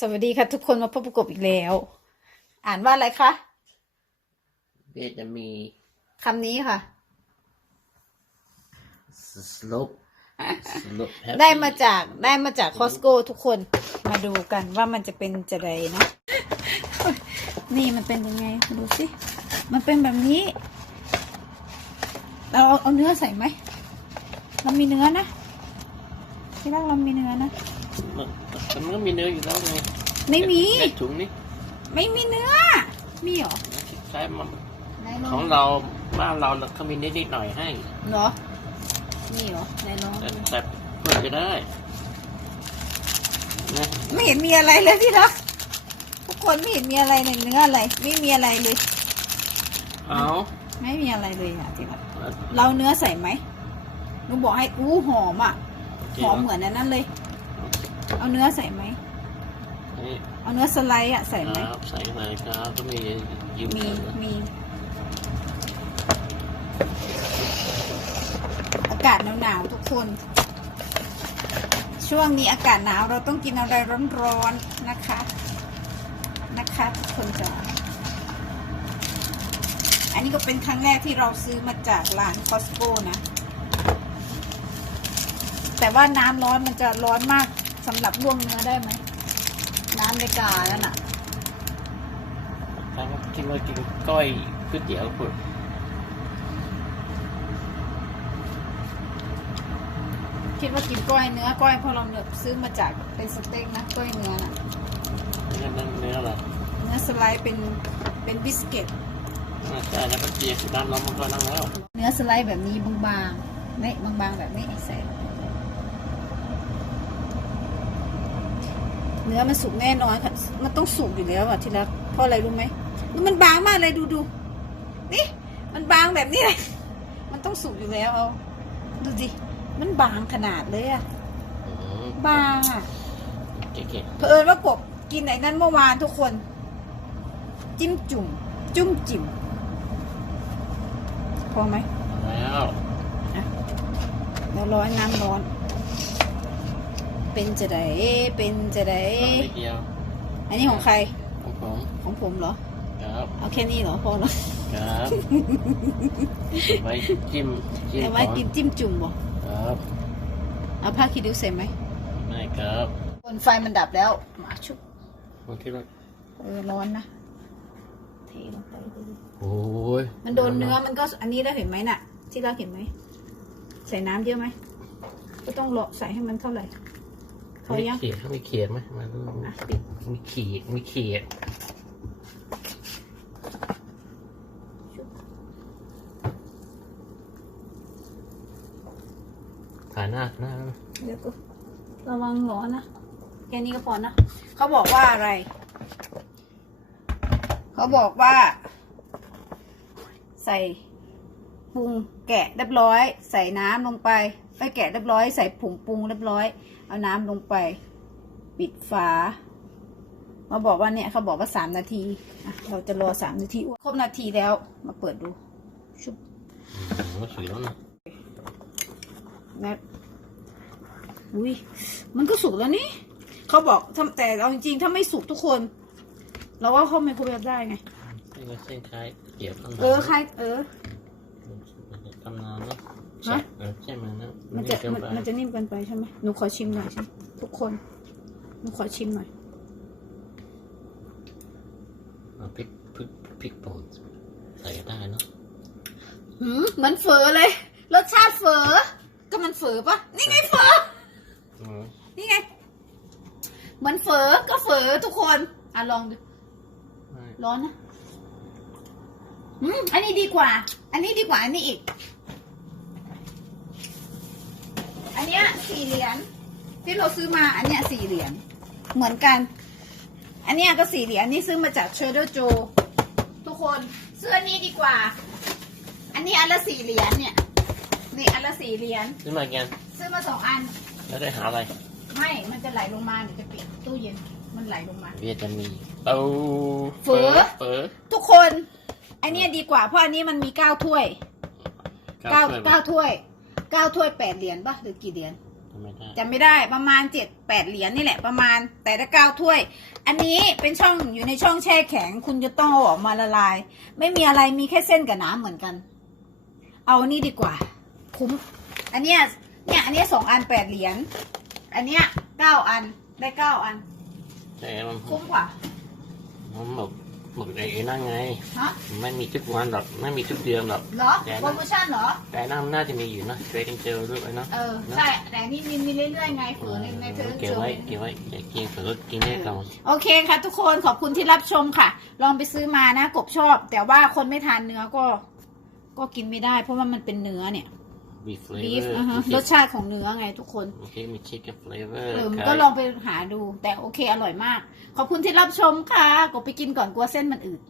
สวัสดีค่ะทุกคนมาพบประกบอีกแล้ว อ่านว่าอะไรคะเบียจะมีคำนี้ค่ะสลบสลบได้มาจากได้มาจากคอสโก้ทุกคนมาดูกันว่ามันจะเป็นจะไดนะ นี่มันเป็นยังไงมาดูสิ มันเป็นแบบนี้ เราเอาเอาเนื้อใส่ไหม เรามีเนื้อนะที่แรกเรามีเนื้อนะ มันก็มีเนื้ออยู่แล้วไงไม่มี ในถุงนี้ไม่มีเนื้อ มีเหรอใช้มันไหนลของเราบ้านเราเขามีนิดๆหน่อยให้ เหรอ มีเหรอไหนลองแต่ดูแต่เพื่อจะได้นะไม่เห็นมีอะไรเลยที่รักทุกคนไม่เห็นมีอะไรในเนื้ออะไร ไม่มีอะไรเลย เอาไม่มีอะไรเลยอะที่รักเราเนื้อใส่ไหมหนูบอกให้อู้หอมอะ หอมเหมือนอันนั้นเลย เอาเนื้อใส่ไหม นี่เอาเนื้อสไลด์อะใส่คไหมรับใส่เลยครับก็มียืมมีใส่นะมี อากาศหนาวๆทุกคน ช่วงนี้อากาศหนาวเราต้องกินอะไรร้อนๆนะคะ นะคะทุกคนจ้ะอันนี้ก็เป็นครั้งแรกที่เราซื้อมาจากร้านคอสโก้นะ แต่ว่าน้ำร้อนมันจะร้อนมาก สำหรับลวกเนื้อได้ไหมน้ำในกานั่นน่ะถ้าคิดว่ากินก้อยก๋วยเตี๋ยวคุณคิดว่ากินก้อยเนื้อก้อยเพราะเราเนื้อซื้อมาจากเป็นสเต็กนะก้อยเนื้อนะนั่นนั่นเนื้ออะไรเนื้อสไลด์เป็นเป็นบิสกิตน่าจะนะพันเจียด้านเรามันก็นั่งแล้ว เนื้อสไลด์แบบนี้บางๆเนี่ยบางๆแบบนี้ใส่ เนื้อมันสุกแน่นอนค่ะ มันต้องสุกอยู่แล้วอะที่รักเพราะอะไรรู้ไหมนี่มันบางมากเลยดูดูนี่ มันบางแบบนี้เลยมันต้องสุกอยู่แล้วเอาดูดิมันบางขนาดเลยอะอืมบางอะเก๋เผอิญว่ากบกินไอ้นั้นเมื่อวานทุกคน จิ้มจุ่ม จุ่มจิ๋มพอไหมๆแล้วเดี๋ยวร้อนน้ำร้อน เป็นจะไดเป็นจะไดเอานิดเดียวอันนี้ของใครของผมของผมเหรอครับเอาแค่นี้เหรอพอแล้วครับไว้จิ้มจิ้มเอาไว้กินจิ้มจุ่มบ่ครับเอาผ้าคีริ้วใส่ไหมไม่ครับบนไฟมันดับแล้วมาชุบผมคิดว่าเออร้อนนะเทลงไปดูโอ้ยมันโดนเนื้อมันก็อันนี้ได้วเห็นไหมน่ะ ที่เราเห็นไหมใส่น้ำเยอะไหมก็ต้องรอใส่ให้มันเท่าไหร่ พอมียังเขียดเขามีเขียดไหมมาดูอะปิดมีเขียดมีเขียดถ่ายหน้าหน้าแล้วนะเดี๋ยวก็ระวังร้อนนะแค่นี้ก็พอนะเขาบอกว่าอะไร เขาบอกว่า ใส่ปรุงแกะเรียบร้อย ใส่น้ำลงไป ไปแกะเรียบร้อยใส่ผงปรุงเรียบร้อย เอาน้ำลงไป ปิดฝา มาบอกว่าเนี่ยเขาบอกว่าสามนาทีอะเราจะรอสามนาทีครบนาทีแล้วมาเปิดดูชุบอืมสวยแล้วนะนะอุ้ยมันก็สุกแล้วนี่เขาบอกทำแต่เอาจริงๆ ถ้าไม่สุกทุกคน เราว่าเขาไมโครเวฟได้ไงเส้นก็เส้นคล้ายเกี่ยวกันเออใครเออทำนานเนาะ ฮะเออใช่ไหมนะมันจะเกิมันไปมันจะนิ่มเกินไปใช่ไหมหนูขอชิมหน่อยใช่ไหมทุกคนหนูขอชิมหน่อยเอาพริกพริกพริกป่นใส่ได้เนาะหืมเหมือนเฝอเลย รสชาติเฝอก็มันเฝอปะนี่ไงเฝออืมนี่ไงเหมือนเฝอก็เฝอทุกคนอะลองดูไม่ร้อนนะอืมอันนี้ดีกว่า อันนี้ดีกว่าอันนี้อีก อันเนี้ยสี่เหรียญที่เราซื้อมาอันเนี้ยสี่เหรียญเหมือนกัน อันเนี้ยก็สี่เหรียญนี่ซื้อมาจากเชอร์เดอร์โจทุกคนซื้ออันนี้ดีกว่า อันนี้อันละสี่เหรียญเนี่ยนี่อันละสี่เหรียญซื้อมากันซื้อมาสองอัน แล้วได้หาอะไร ไม่มันจะไหลลงมาเดี๋ยวจะปิดตู้เย็นมันไหลลงมาเวียจะมีเต้าเฝอเฝอทุกคน อันเนี้ยดีกว่าเพราะอันนี้มันมีเก้าถ้วยเก้าถ้วยเก้าถ้วย เก้าถ้วยแปดเหรียญป่ะหรือกี่เหรียญอไม่ได้จำไม่ได้ประมาณเจ็ดแปดเหรียญนี่แหละประมาณแต่ละเก้าถ้วย อันนี้เป็นช่องอยู่ในช่องแช่แข็ง คุณจะต้องเอาออกมาละลาย ไม่มีอะไรมีแค่เส้นกับน้ำเหมือนกัน เอานี่ดีกว่า คุ้ม อันเนี้ยเนี่ยอันเนี้ยสองอันแปดเหรียญอันเนี้ยเก้าอันได้เก้าอัน แต่มันคุ้มกว่า มันหมึกห มึกไอ้นั่นไง ฮะไม่มีทุกวันหรอกไม่มีทุกเดือนหรอก เหรอโปรโมชั่นเหรอ แต่นั่นน่าจะมีอยู่นะเทรดดิ้งเจลด้วยเนาะ เออ ใช่ แต่นี่มีมีเรื่อยๆไงเผื่อในในเธอเก็บไว้เก็บไว้อย่ากินเผื่อกินได้ก่อน โอเคค่ะทุกคนขอบคุณที่รับชมค่ะ ลองไปซื้อมานะกบชอบ แต่ว่าคนไม่ทานเนื้อก็ ก็กินไม่ได้ เพราะว่ามันเป็นเนื้อเนี่ย บีฟเฟลบีฟเวอร์รสชาติของเนื้อไงทุกคน โอเคมีชิคกับเฟลเวอร์เออมันก็ลองไปหาดูแต่โอเคอร่อยมาก ขอบคุณที่รับชมค่ะกบไปกินก่อนกลัวเส้นมันอืด